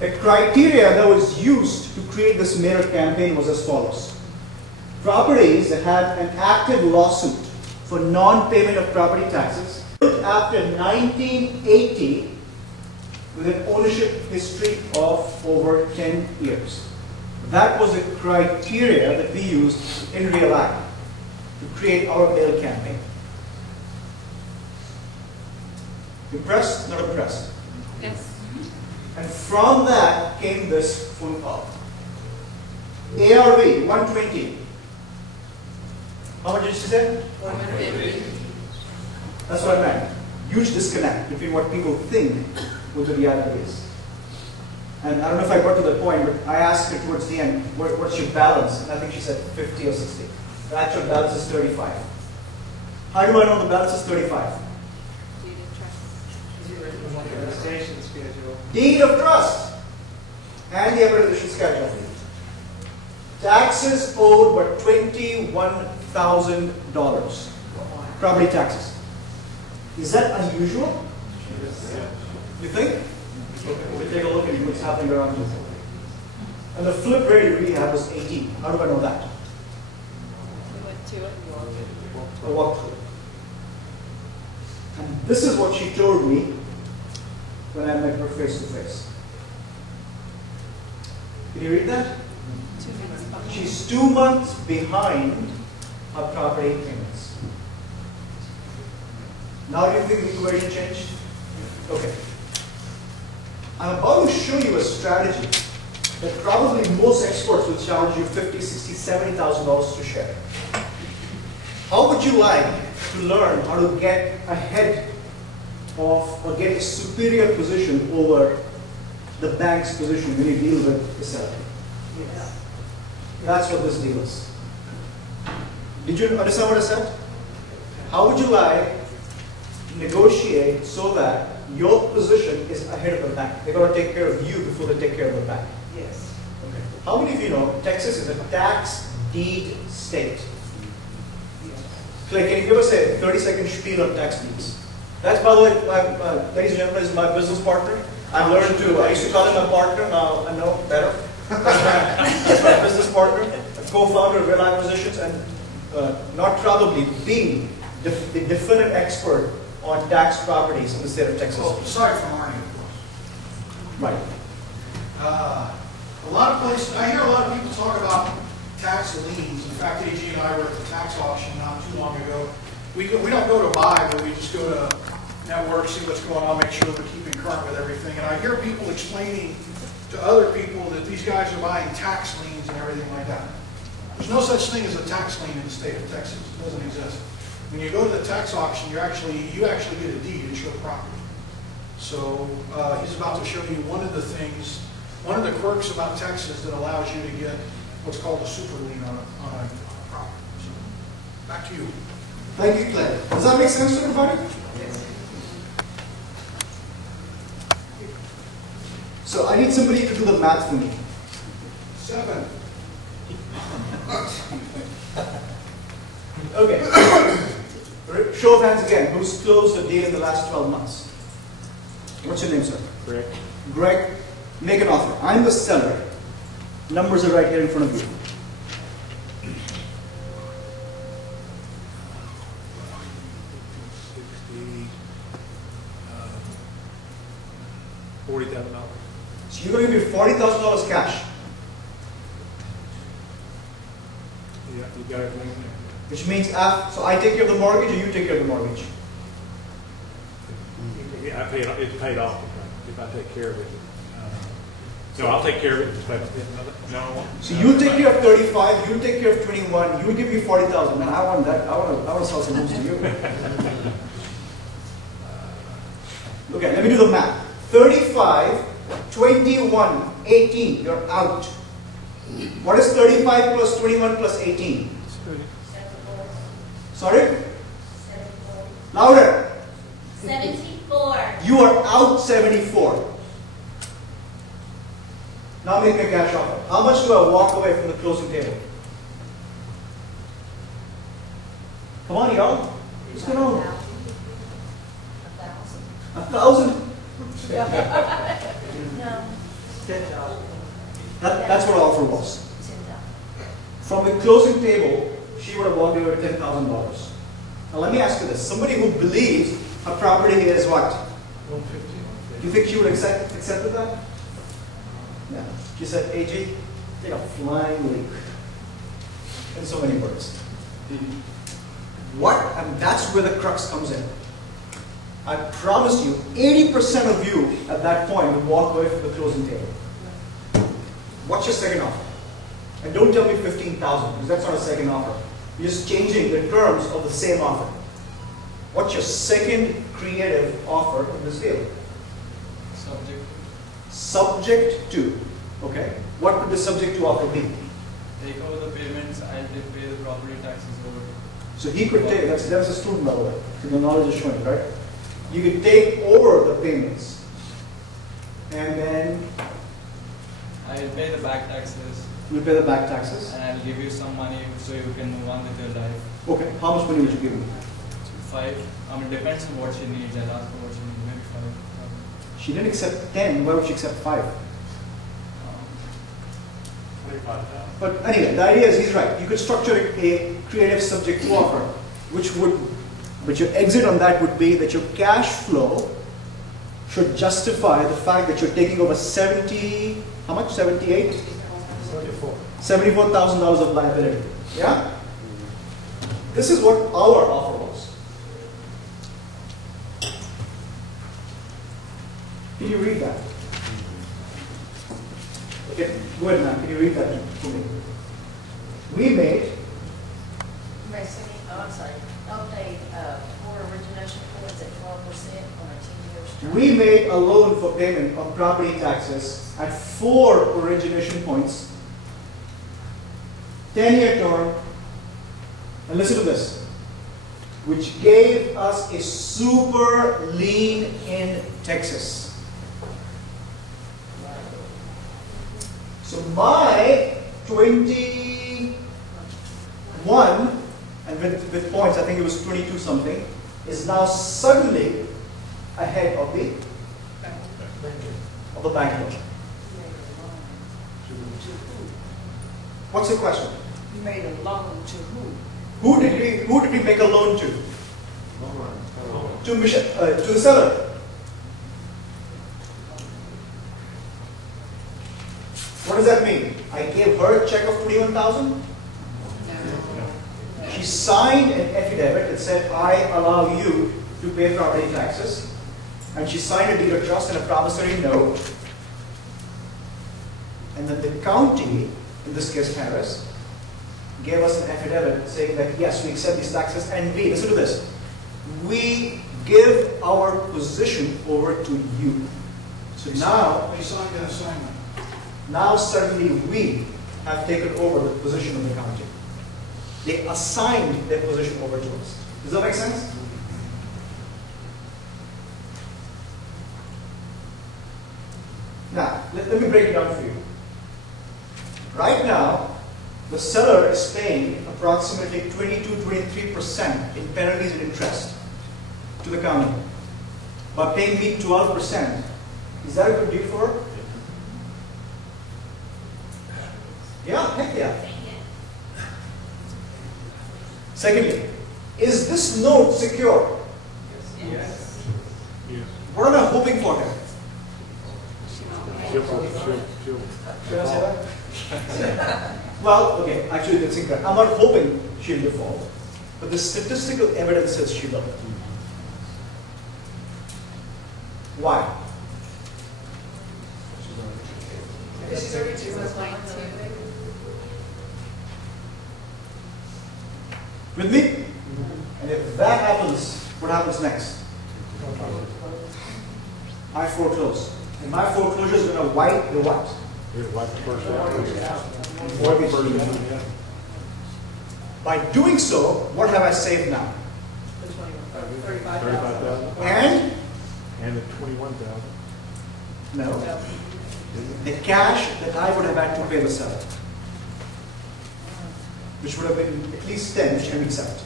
The criteria that was used to create this Mayor campaign was as follows. Properties that had an active lawsuit for non-payment of property taxes after 1980 with an ownership history of over 10 years. That was the criteria that we used in Real Act to create our bail campaign. Impressed? Not impressed? Yes. And from that came this phone call. ARV 120. How much did she say? 150. That's what I meant. Huge disconnect between what people think what the reality is. And I don't know if I got to the point, but I asked her towards the end, what's your balance? And I think she said 50 or 60. The actual balance is 35. How do I know the balance is 35? Amortization schedule. Deed of trust and the amortization schedule. Taxes owed were $21,000. Property taxes. Is that unusual? You think? We'll take a look at what's happening around you. And the flip rate we had was 18. How do I know that? We went to it. I walked through. And this is what she told me when I met her face to face. Can you read that? 2 months behind. She's 2 months behind her property payments. Now do you think the equation changed? Okay. I'm about to show you a strategy that probably most experts will charge you $50,000, $60,000, $70,000 to share. How would you like to learn how to get ahead of or get a superior position over the bank's position when you deal with the seller? Yes. That's what this deal is. Did you understand what I said? How would you like to negotiate so that your position is ahead of the bank? They're going to take care of you before they take care of the bank. Yes. Okay. How many of you know Texas is a tax deed state? Clay, can you give us a 30-second spiel on tax deeds? That's, by the way, ladies and gentlemen, is my business partner. I learned to, I used to call him my partner, now I know better. That's my business partner, a co-founder of Real Acquisitions, and not probably being the definitive expert on tax properties in the state of Texas. Well, sorry for Marnie. Right. A lot of places, I hear a lot of people talk about tax liens. In fact, AG and I were at the tax auction not too long ago. We don't go to buy, but we just go to network, see what's going on, make sure we're keeping current with everything. And I hear people explaining to other people that these guys are buying tax liens and everything like that. There's no such thing as a tax lien in the state of Texas. It doesn't exist. When you go to the tax auction, you actually get a deed. It's your property. So he's about to show you one of the things, one of the quirks about Texas that allows you to get what's called a super lien on a property. So back to you. Thank you, Clay. Does that make sense to everybody? Yes. So I need somebody to do the math for me. 7. Okay. Show of hands again. Who's closed a deal in the last 12 months? What's your name, sir? Greg. Greg, make an offer. I'm the seller. Numbers are right here in front of you. $40,000. So you're going to give me $40,000 cash, Yeah, you got everything in there. which means so I take care of the mortgage or you take care of the mortgage? Yeah, it's paid off if I take care of it. No, I'll take care of it. Just pay no. So you take care of 35, you take care of 21, you give me 40,000. Man, I want that. I want to sell some homes to you. Okay, let me do the math. 35, 21, 18. You're out. What is 35 plus 21 plus 18? Sorry? Louder. 74. You are out 74. Now make a cash offer. How much do I walk away from the closing table? Come on, y'all. What's going on? 1,000. 1,000? No. That's what our offer was. 10,000. From the closing table, she would have walked away with $10,000. Now let me ask you this. Somebody who believes her property is what? 150. Do you think she would accepted that? No. She said, AG, take a flying leap. In so many words. What? And that's where the crux comes in. I promise you, 80% of you at that point would walk away from the closing table. What's your second offer? And don't tell me 15,000, because that's not a second offer. You're just changing the terms of the same offer. What's your second creative offer in this deal? Subject, Subject to. Okay? What would the subject to offer be? take over the payments, I'll pay the property taxes over. So he could take, that's a student by the way, so the knowledge is showing, right? You could take over the payments, and then I'll pay the back taxes you pay the back taxes. and I'll give you some money so you can move on with your life. Okay, how much money would you give me? 5, depends on what she needs. I'll ask her what she needs, maybe 5. She didn't accept 10, why would she accept 5? 25,000. But anyway, the idea is he's right. You could structure a creative subject to offer, but your exit on that would be that your cash flow should justify the fact that you're taking over 70, how much? 78? 74. $74,000 of liability. Yeah? This is what our offer was. Can you read that? Okay, go ahead, ma'am. Can you read that to me? We made, I'm sorry, don't they, for origination points at 12% on a 10-year stream? we made a loan for payment of property taxes at 4 origination points, 10-year term, and listen to this, which gave us a super lien in Texas. So my 21, and with points, I think it was 22 something, is now suddenly ahead of the bank loan. What's the question? You made a loan to who? Who did we make a loan to? To the seller. What does that mean? I gave her a check of 21,000. She signed an affidavit that said, I allow you to pay property taxes. And she signed a deed of trust and a promissory note. And then the county, in this case Harris, gave us an affidavit saying that yes, we accept these taxes, and we, listen to this, we give our position over to you. So now, They signed an assignment. now suddenly we have taken over the position of the county. They assigned their position over to us. Does that make sense? Now, let me break it down for you. Right now, the seller is paying approximately 22-23% in penalties and interest to the county. By paying me 12%, is that a good deal for her? Yeah, heck yeah. Secondly, is this note secure? Yes. Yes. What am I hoping for here? She'll. Should I say that? Well, okay, actually that's incorrect. I'm not hoping she'll default, but the statistical evidence says she will. Why? She's already going to. With me? And if that happens, what happens next? I foreclose. And my foreclosure is going to wipe the what? Here's what the first one. Mortgage. By doing so, what have I saved now? 35,000. And the 21,000. no, the cash that I would have had to pay the seller, which would have been at least 10, which I can accept.